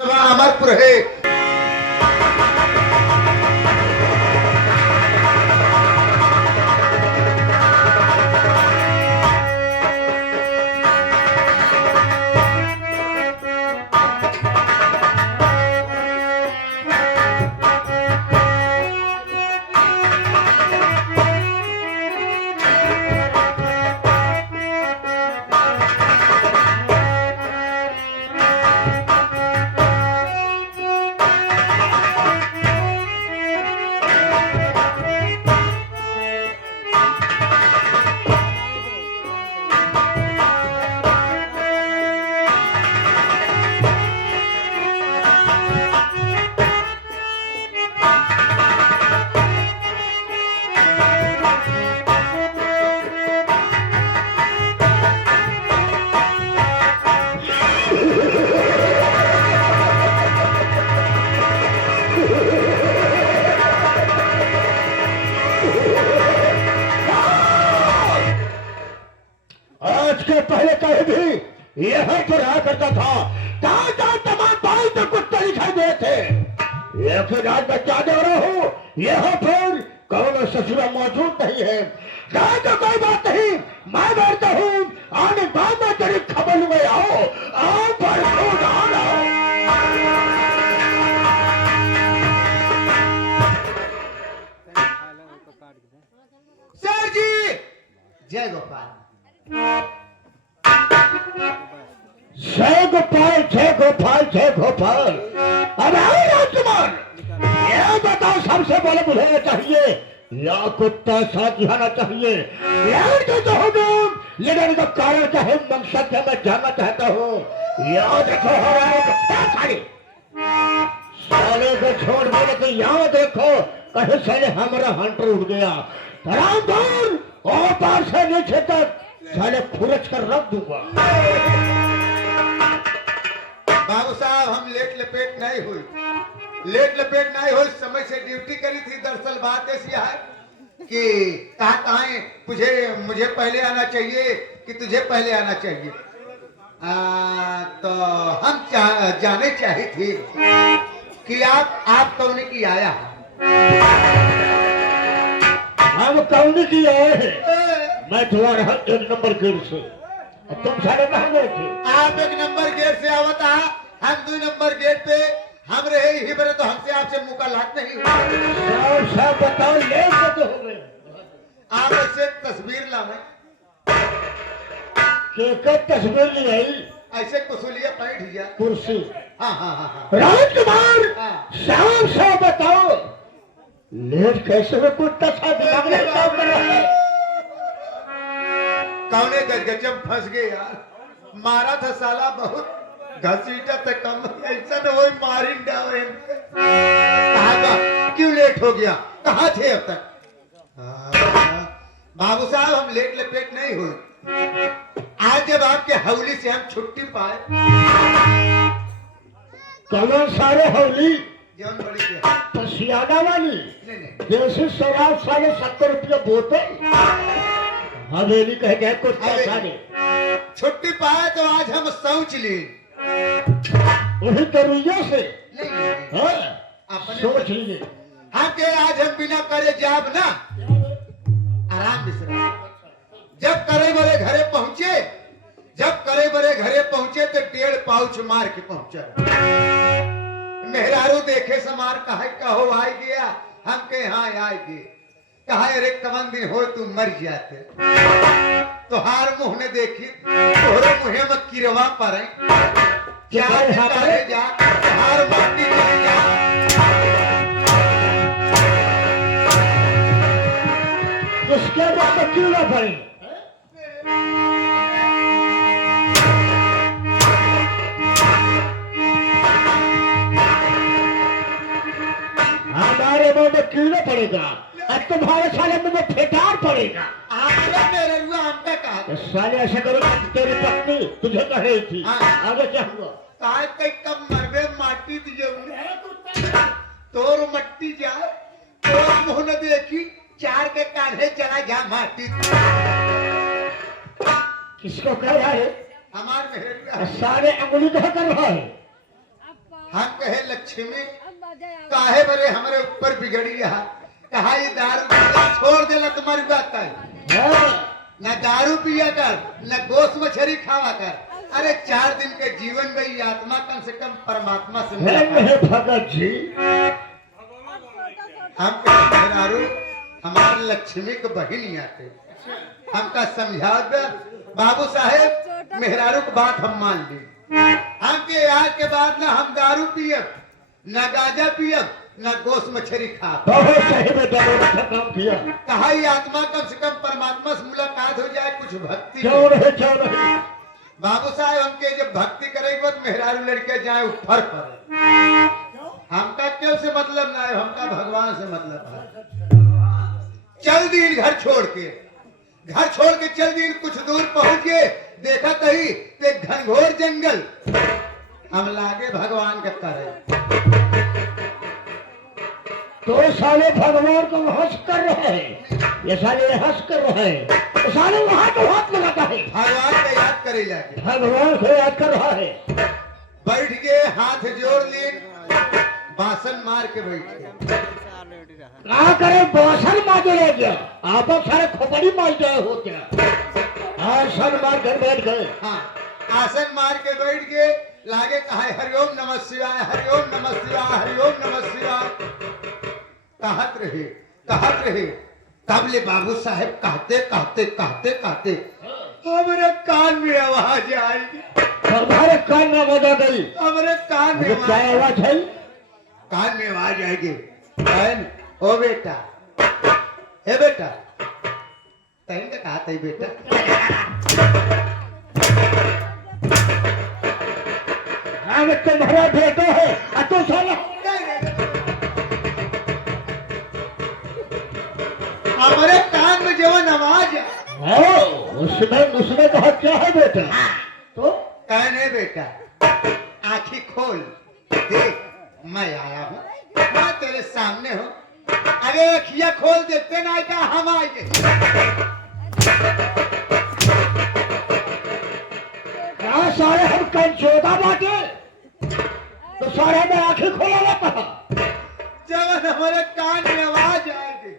अमरपुर है। आज के पहले कहीं भी यहाँ पर आ करता था, जहाँ तमाम भाई तो कुत्ते दिखाई दे थे। एक रात में क्या दे रहा हूँ, यहाँ पर कौन ससुरा मौजूद नहीं है। जहाँ तो कोई बात नहीं, मैं बैठता हूँ, आने बाद में तेरी खबर में आओ पर सर जी। जय गोपाल। जय गोपाल, जय गोपाल, जय गोपाल। अरे राजकुमार, ये बताओ सबसे पहले मुझे चाहिए या कुत्ता साथ जाना चाहिए, तो होगा, लेकिन का कारण क्या है, मकसद क्या मैं जानना चाहता हूँ। याद रखो साले को छोड़ देने के, यहाँ देखो कहीं साले हमारा हंटर उड़ गया। रामधन और पार से नीचे तक साले फुरच कर रख दूंगा। बाबू साहब, हम लेट लपेट नहीं हुई, समय से ड्यूटी करी थी। दरअसल बात ऐसी है कि कहाँ मुझे पहले आना चाहिए कि तुझे पहले आना चाहिए। तो हम जाने चाहे थे कि आप कौन की आया है। हम कौन की आए हैं। मैं तुम्हारा एक नंबर गेट से, तुम सारे कहाँ गए थे। आप एक नंबर गेट से आवता, हम 2 नंबर गेट पे हम रहे ही बने, तो हमसे आपसे मुलाकात नहीं हुई। सब बताओ, ले तो हो गए। आप ऐसे तस्वीर लावे तस्वीर ली आई, ऐसे कुसुलिया बैठ गया कुर्सी। हाँ। राजकुमार, शाम से बताओ लेट कैसे में कुत्ता कौने गजगजम फंस गए यार। मारा था साला बहुत, घसीटा था कम, ऐसा न वही मारी डावे। क्यों लेट हो गया, कहाँ थे अब तक। बाबू साहब, हम लेट लपेट नहीं हुए। आज जब आपके हवली से हम छुट्टी पाए, कौन सारे हवली जौन बड़ी पसियाना वाली, जैसे शराब साले 70 रुपया बोतल, हवेली कह गए कुछ साले। छुट्टी पाए तो आज हम सोच ली वही तरुइया से। सोच लीजिए हम के आज हम बिना करे जाब ना, आराम बिसरा। जब करे बड़े घरे पहुंचे तो 1.5 पाउच मार के पहुंचा। मेहरारू देखे समार कहो आई गया, हम के हाँ आएगी। कहा अरे कमन दिन हो तू मर जाते, तो हार मुंह ने देखी तोहरे मुहे में किरवा पर क्या जा हार माटी जा। उसके बाद किरवा पड़े। हमारे मुंह में कीड़ा पड़ेगा, अब तुम्हारे साले मुंह में फेटार पड़ेगा। मेरे हमने कहा साले ऐसा करो, तेरी पत्नी तुझे कहे थी। आगे क्या हुआ। कम मरबे माटी तोर मट्टी जाए, तोर मुंह न देखी, 4 के काढ़े चला जा माटी। किसको कह रहा है। हमारे सारे अंगुली कहा कर रहा है। हम कहे लक्ष्मी काहे बरे हमारे ऊपर बिगड़ी रहा, कहा ये दारू पीना छोड़ देला तुम्हारी बात है, न दारू पिया कर न गोश्त मछली खावा कर। अरे 4 दिन के जीवन में ये आत्मा कम से कम परमात्मा से मिला है भगत जी। हम मेहरारू हमारे लक्ष्मी के बहिनी आते, हमका समझा दे बाबू साहेब, मेहरारू की बात हम मान ली। हमके आज के बाद ना हम दारू पियब न गांजा पियब न गोश्त मछली खा। बहुत सही में अच्छा काम किया। कहा ये आत्मा कम से कम परमात्मा से मुलाकात हो जाए, कुछ भक्ति क्यों नहीं। बाबू साहब हमके जब भक्ति करेंगे तो मेहरारू लड़के जाए ऊपर पर, हमका क्यों से मतलब ना है, हमका भगवान से मतलब है। चल दिन घर छोड़ के चल दिन कुछ दूर पहुंच गए, देखा कहीं ते घनघोर जंगल, हम लागे भगवान का करे तो साले भगवान को हंस कर रहे हैं, ये साले हंस कर रहे हैं, तो साले वहां तो हाथ लगाता है, भगवान का याद करे जाके, भगवान को याद कर रहा है। बैठ के हाथ जोड़ लिए, बासन मार के बैठ गए। क्या करे बासन मार ले गया, आप सारे खोपड़ी मार गए हो क्या? आसन मार कर बैठ गए। हाँ, आसन मार के बैठ गए, लागे कहा हरिओम नमः शिवाय, हरिओम नमः शिवाय, हरिओम नमः शिवाय कहत रहे। तब ले बाबू साहेब कहते हमारे कान में आवाज आई, हमारे कान में आवाज आ गई, हमारे कान में क्या आवाज है? कान में आवाज आएगी, बहन ओ बेटा, हे बेटा, तैन का कहा तई बेटा, हाँ तुम्हारा बेटा है, तो साला हमारे कान में जवन आवाज उसने कहा क्या है बेटा? तो कहने बेटा आँखी खोल देख, मैं आया हूँ, मैं तेरे सामने हूँ। अरे अखिया खोल देखते ना क्या हम आए, क्या सारे हम कल 14 बाटे, तो सारे में आंखें खोला ना कहा। जब हमारे कान में आवाज आएगी,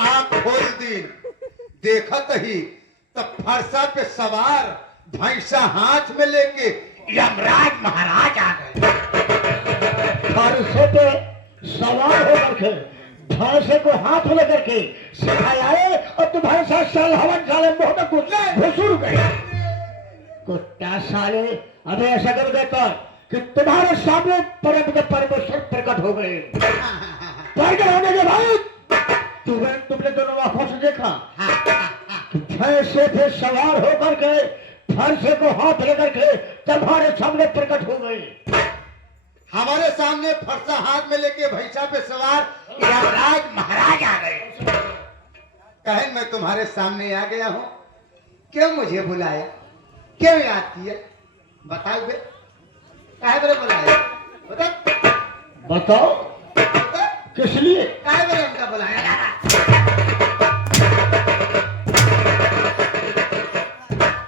आँख खोल दी, देखा ही तब फरसा पे सवार भैंसा हाथ में लेके यमराज महाराज आ गए। फरसे पे सवार होकर के भैंसे को हाथ में लेकर के सिखाए, और तू भैंसा साल हवन साले मुंह में घुसुर गए। कुत्ता साले, अबे ऐसा कर देता कि तुम्हारे सामने परम के परमेश्वर प्रकट हो गए। प्रकट होने के बाद तुमने दोनों आंखों से देखा, भैंसे पे सवार होकर के फरसे को हाथ लेकर के तुम्हारे सामने प्रकट हो गए। हमारे सामने फरसा हाथ में लेके भैंसा पे सवार यमराज महाराज आ गए। कहे मैं तुम्हारे सामने आ गया हूँ, क्यों मुझे बुलाया, क्यों याद किया, बताओ बे, काहे बरे बुलाया, बताओ किस लिए, काहे बरे उनका बुलाया?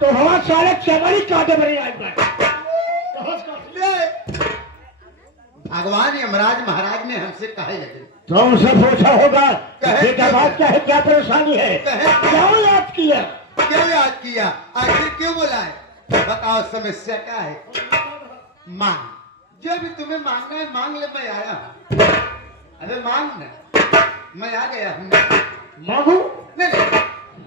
तो हमारा साले चमड़ी काटे बने आज भगवान यमराज महाराज ने हमसे कहे लगे, तुमसे पूछा होगा बेटा बात क्या है, क्या परेशानी है, क्यों याद किया, आखिर क्यों बुलाए, बताओ समस्या क्या है? मांग, जो भी तुम्हें मांगना है मांग ले, मैं आया हूँ। अरे मांग ना, मैं आ गया हूँ। मांगू नहीं,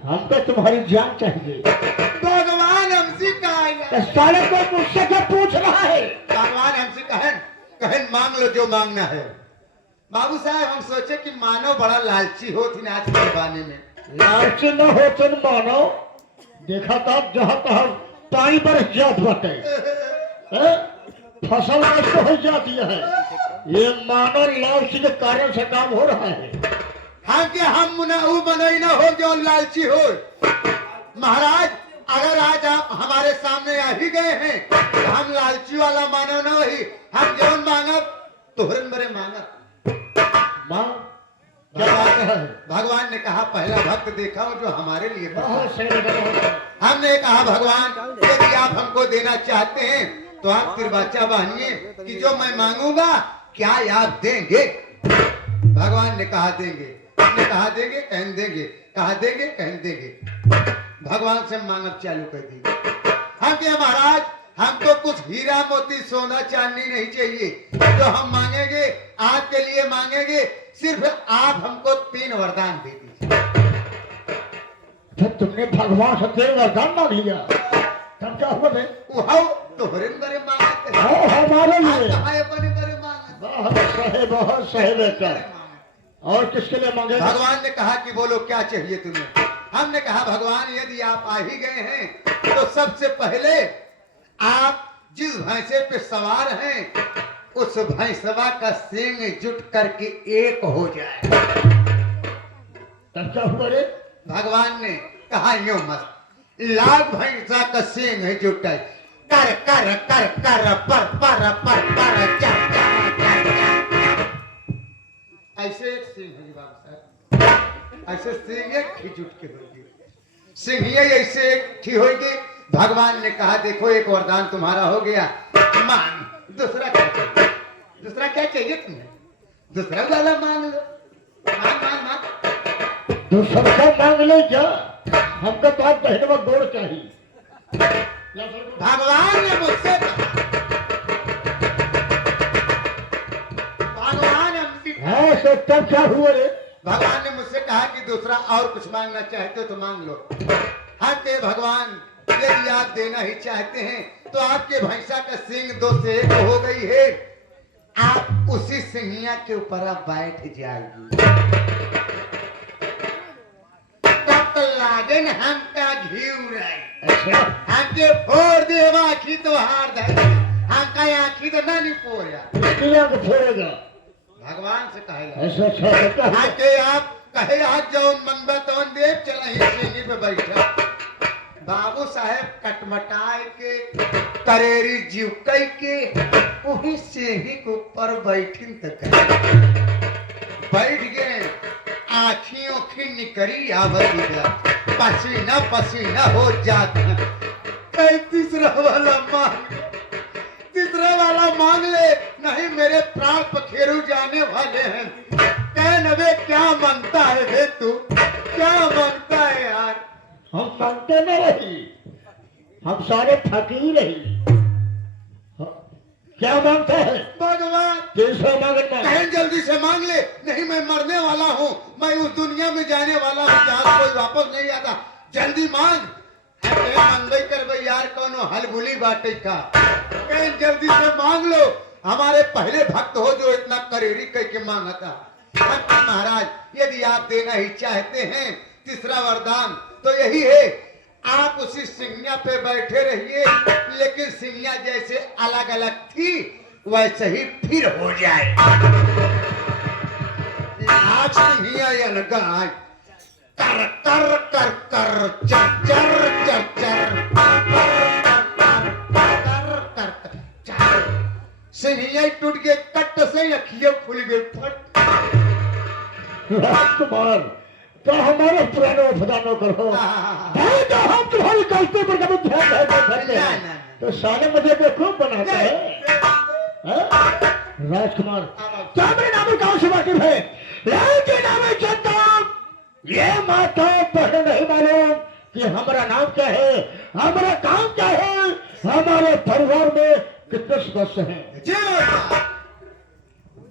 हमको तुम्हारी जान चाहिए। भगवान हमसे कहा, साले को मुझसे क्या पूछ रहा है? भगवान हमसे कहन मांग लो जो मांगना है। बाबू साहब हम सोचे कि मानव बड़ा लालची होती आज के जमाने में। लालची न हो तो मानो, देखा था जहाँ तहाँ पानी बरस जात बाटे, फसल नष्ट हो जाती है, ये मानो लालची के कारण से काम हो रहा है। हम के हम मुनाऊ बनई ना हो जो लालची हो। महाराज अगर आज आप हमारे सामने आ ही गए हैं तो हम लालची वाला मानव ना वही, हम जौन मांगब तोहरन बरे मांगब। भगवान ने कहा पहला भक्त देखा हो जो हमारे लिए। हमने कहा भगवान यदि आप हमको देना चाहते हैं तो आप तिरबाचा बांधिए कि जो मैं मांगूंगा क्या आप देंगे? भगवान ने कहा देंगे, हमने कहा देंगे कहन देंगे, कहा देंगे कहन देंगे। भगवान से मांगब चालू कर दी। हम क्या महाराज, हमको कुछ हीरा मोती सोना चांदी नहीं चाहिए। जो हम मांगेंगे आपके लिए मांगेंगे, सिर्फ आप हमको 3 वरदान दे दीजिए। तो तुमने भगवान से 3 वरदान मांग लिया, तब क्या हुआ बे? वो तोहरे करे मांगते हाँ हमारे लिए। अपने करे मांगते बहुत सही बेटा। और किसके लिए मांगे? भगवान ने कहा कि बोलो क्या चाहिए तुम्हें? हमने कहा भगवान यदि आप आ ही गए हैं तो सबसे पहले आप जिस भैंसे पे सवार हैं उस भैंसवा का सींग जुट करके एक हो जाए। तब क्या हुआ रे? भगवान ने कहा यूं मत, लाख भैंसा का सींग है जुटे, कर कर कर कर पर चर चर ऐसे एक सिंह है बाबू साहब, ऐसे सिंह एक खिजुट के होगी, सिंह ऐसे एक थी होगी। भगवान ने कहा देखो एक वरदान तुम्हारा हो गया, मांग। दूसरा क्या चाहिए? दूसरा क्या चाहिए तुम्हें? दूसरा वाला मांग लो, मांग मांग मांग। दूसरा का मांग ले क्या? हमको तो आज बहनवा गोड़ चाहिए। भगवान ने मुझसे हाँ तो तब क्या हुआ रे? भगवान ने मुझसे कहा कि दूसरा और कुछ मांगना चाहते हो तो मांग लो। हाँ के भगवान यदि आप देना ही चाहते हैं तो आपके भैंसा का सींग 2 से 1 हो गई है, आप उसी सिंहिया के ऊपर आप बैठ जाएगी। तब तो लागे न हम का घी उड़ाई। अच्छा हमके फोड़ दे आखी तो हार दे, हमका आखी तो ना नहीं फोड़ा। किया को फोड़ेगा भगवान से कहेगा ऐसा अच्छा आके आप कहे आज जौन मंगबा तौन देव चला ही सीढ़ी पे बैठा। बाबू साहेब कटमटाए के करेरी जीवकई के वही सीढ़ी के ऊपर बैठिन तक बैठ गए। आँखी ओखी निकरी आवत गया, पसीना पसीना हो जाता। तीसरा वाला मांग, तीसरा वाला मांग ले, नहीं मेरे प्राण पखेरु जाने वाले हैं। कह नबे क्या मांगता है बे तू, क्या मांगता है यार? हम मांगते न रही, हम सारे फकीर रही। क्या मांगता है भगवान? तीसरा मांगना कहें जल्दी से मांग ले, नहीं मैं मरने वाला हूँ, मैं उस दुनिया में जाने वाला हूँ जहाँ कोई वापस नहीं आता। जल्दी मांग। मंगई कर यार कोनो हलगुली बाटे का, कहें जल्दी से मांग लो। हमारे पहले भक्त हो जो इतना करेरी कह के मांगा था। महाराज यदि आप देना ही चाहते हैं तीसरा वरदान तो यही है, आप उसी सिंहिया पे बैठे रहिए, लेकिन सिंहिया जैसे अलग अलग थी वैसे ही फिर हो जाए। आज सिंहिया अलग आए, कर कर कर कर चर चर चर चर सिंहिया टूट गए, कट से अखियां खुल गई फट। राजकुमार तो हमारे पुराने वफादार नौकर हो, तो हम तुम्हारी गलती पर कभी ध्यान नहीं देते हैं, तो साले मुझे बेवकूफ बनाते हैं। राजकुमार क्या मेरे नाम गांव से वाकिफ है, लेकिन हमें जनता ये माता बहन नहीं मालूम कि हमारा नाम क्या है, हमारा काम क्या है, हमारे परिवार में कितने सदस्य हैं।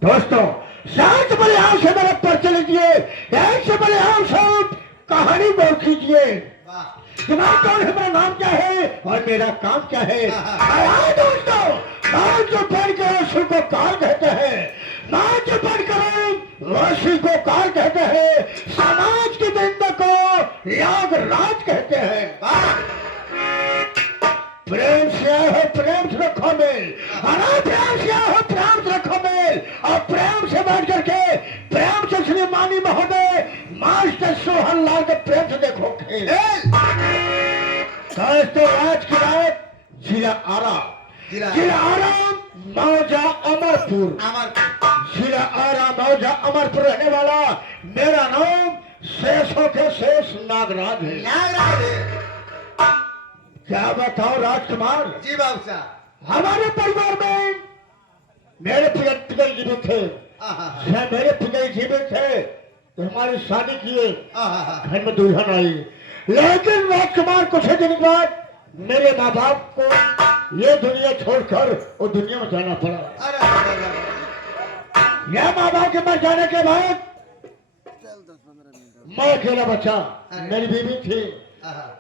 दोस्तों शांत बड़े आप से मेरा परिचय लीजिए, एक से बड़े आप सब कहानी बोल कीजिए। तुम्हारा कौन है, मेरा नाम क्या है और मेरा काम क्या है। दोस्तों माँ जो पढ़ कर रसूल को काल कहते हैं, माँ जो पढ़ कर रसूल को काल कहते हैं, समाज की निंदा को याग राज कहते हैं। प्रेम से आए हो प्रेम से रखो मेल, प्रेम से आए हो प्रेम से रखो मेल, और प्रेम से बैठ करके प्रेम से श्री मानी महोदय मास्टर सोहन लाल के प्रेम से देखो खेल। तो आज की रात जिला आराम मौजा अमरपुर, जिला आराम मौजा अमरपुर रहने वाला मेरा नाम शेषों के शेष नागराज है। क्या बताओ राजकुमार? जी बाबू साहब। हमारे परिवार में मेरे पिताजी जीवित थे, मेरे पिताजी जीवित थे तो हमारी शादी किए, घर में दुल्हन आई। लेकिन राजकुमार कुछ दिन बाद मेरे माँ बाप को ये दुनिया छोड़कर वो दुनिया में जाना पड़ा। यह माँ बाप के मर जाने के बाद मैं अकेला बचा, मेरी बीवी थी।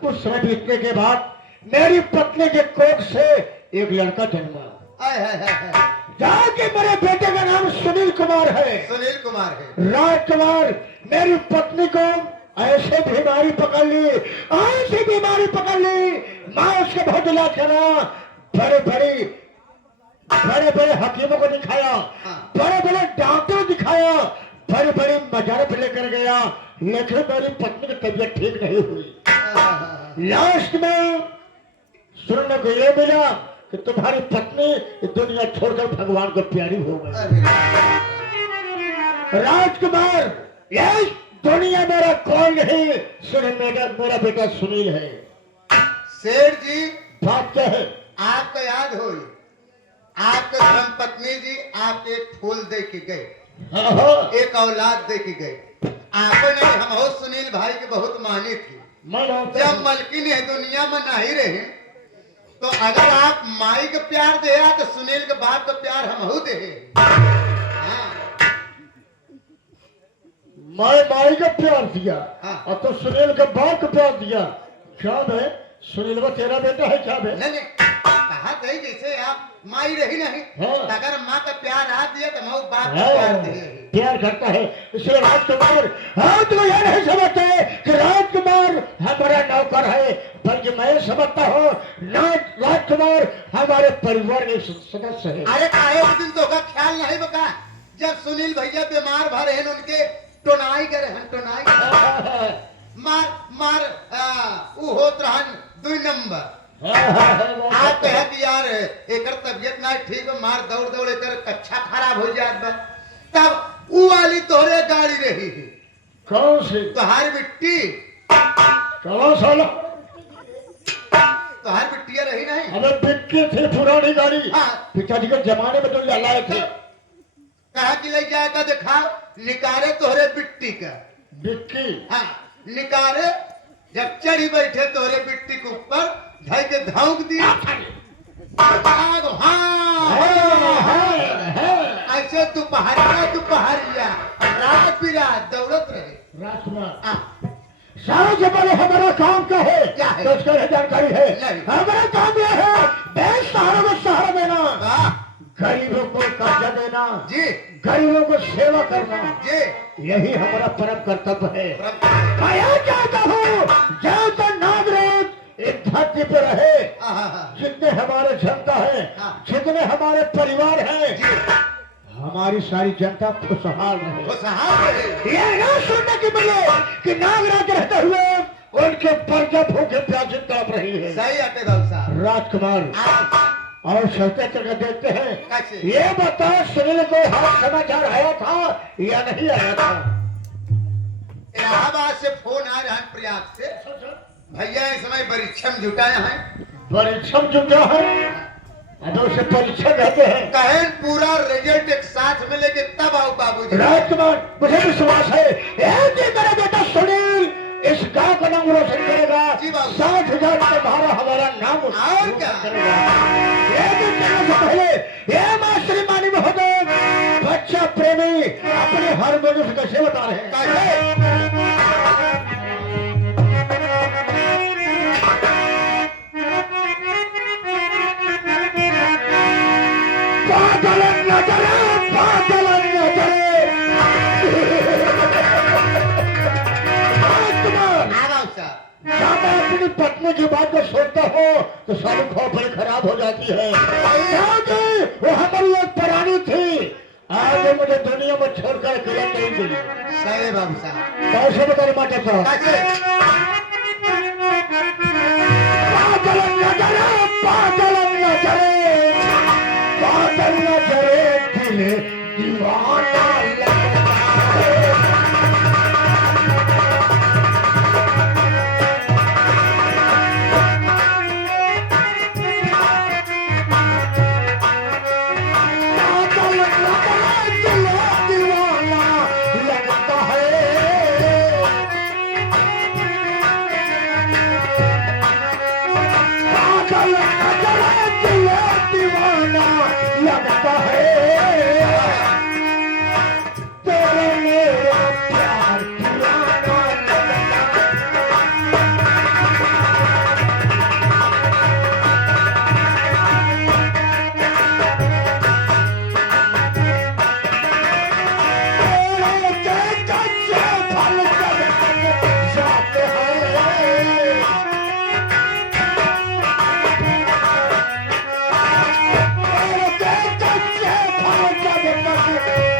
कुछ समय बीतने के बाद मेरी पत्नी के कोख से एक लड़का जन्मा, जाके मेरे बेटे का नाम सुनील कुमार है। सुनील कुमार है। राजकुमार मेरी पत्नी को ऐसे बीमारी पकड़ ली, ऐसी बीमारी पकड़ ली, मैं उसके बहुत इलाज करा, बड़े बड़े हकीमों को दिखाया, बड़े बड़े डॉक्टर दिखाया, बड़ी बड़ी बाजारों पे लेकर गया, लेकिन मेरी पत्नी की तबीयत ठीक नहीं हुई। लास्ट में सुनने को ये मिला कि तुम्हारी पत्नी दुनिया छोड़कर भगवान को प्यारी हो गई। राजकुमार ये दुनिया मेरा कोई नहीं, सुनील मेरा बेटा सुनील है। सेठ जी बात क्या है? आपको याद हो, आपके धर्म पत्नी जी आपके एक फूल दे के गए, एक औलाद दे के गए। आपको नहीं, हम हो सुनील भाई की बहुत मानी थी। जब मलकिन है दुनिया में नहीं रहे तो अगर आप माई का प्यार दे तो सुनील के बाप का प्यार हम हो दे। मैं माई का प्यार दिया, हाँ। और तो सुनील के बाप का प्यार दिया। क्या है सुनील वो तेरा बेटा है? क्या है? नहीं कहा थे जैसे आप माई रही नहीं, हाँ। अगर माँ का प्यार आप दिया तो मैं बाप का हाँ, प्यार दे। प्यार करता है। इसलिए राजकुमार हाँ तो यह नहीं समझते कि राजकुमार हमारा नौकर है, बल्कि मैं समझता हूँ राजकुमार हमारे परिवार के सदस्य है। अरे काहे उस दिन तो का ख्याल नहीं बका, जब सुनील भैया बीमार भरे हैं उनके टोनाई करे हैं, टोनाई मार वो होत रहन 2 नंबर। आप कहे कि यार एकर तबियत ना ठीक है, मार दौड़ दौड़ एकर कच्चा खराब हो जात बा, तब वो वाली तोरे गाड़ी रही है। कौन सी? तोहार बिट्टी। कौन साला? तोहार बिट्टिया रही नहीं? अबे बिट्टी थी पुरानी गाड़ी। हाँ। पिताजी के जमाने में तो ये लाए थे। कहा कि ले जाएगा दिखा, निकारे तोहरे बिट्टी का। बिट्टी? हाँ निकारे, जब चढ़ी बैठे तोहरे बिट्टी के ऊपर धई के धौंक दिया। ऐसे दोपहरिया रात बिरात दौड़त रहे। राजकुमार सारा से पहले हमारा काम क्या है? क्या है? तो उसका जानकारी है। नहीं। हमारा काम यह है बेसहारा को सहारा देना, वाह गरीबों को कर्जा देना जी, गरीबों को सेवा करना, जी यही हमारा परम कर्तव्य है। परम- मैं यह चाहता हूँ जब तक नागरिक इस धरती पर रहे, जितने हमारे जनता है, हाँ। जितने हमारे परिवार हैं, जी हमारी सारी जनता खुशहाल रहे। वो सहाब रहे। ये ना सुनने की मिले कि नागराज रहते हुए उनके प्रजा भूखे प्यासे तड़प रही है। सही अटे बाबू साहब। राजकुमार आप और सत्य चक्र देखते हैं। कैसे? ये बताओ सुनील को हाथ समाचार आया था या नहीं आया था? इलाहाबाद से फोन आ रहा है प्रयाग से, भैया इस समय परीक्षम जुटाए हैं। परीक्षम जुटा है, अब उसे परीक्षा कहते हैं। कहें पूरा रिजल्ट एक साथ में लेके तब आओ बाबूजी। राजकुमार मुझे विश्वास है मेरा बेटा सुनील इस गांव का नाम रोशन करेगा। जी बाबू। 60,000 तुम्हारा हमारा नाम और क्या? करेगा। एक दिन चलने से पहले ये मास्टर मानी महोदय बच्चा प्रेमी अपने हर मनुष्य कैसे बता रहे हैं? अपनी पत्नी की बात को सोचता हो तो सारी खोपड़ी खराब हो जाती है। क्योंकि वो हमारी एक पुरानी थी, आज मुझे दुनिया में छोड़कर अकेला नहीं मिली। सही बाबू साहब। कैसे बता रहे माता साहब? पागल न चले दिल दीवाना लगता है। पति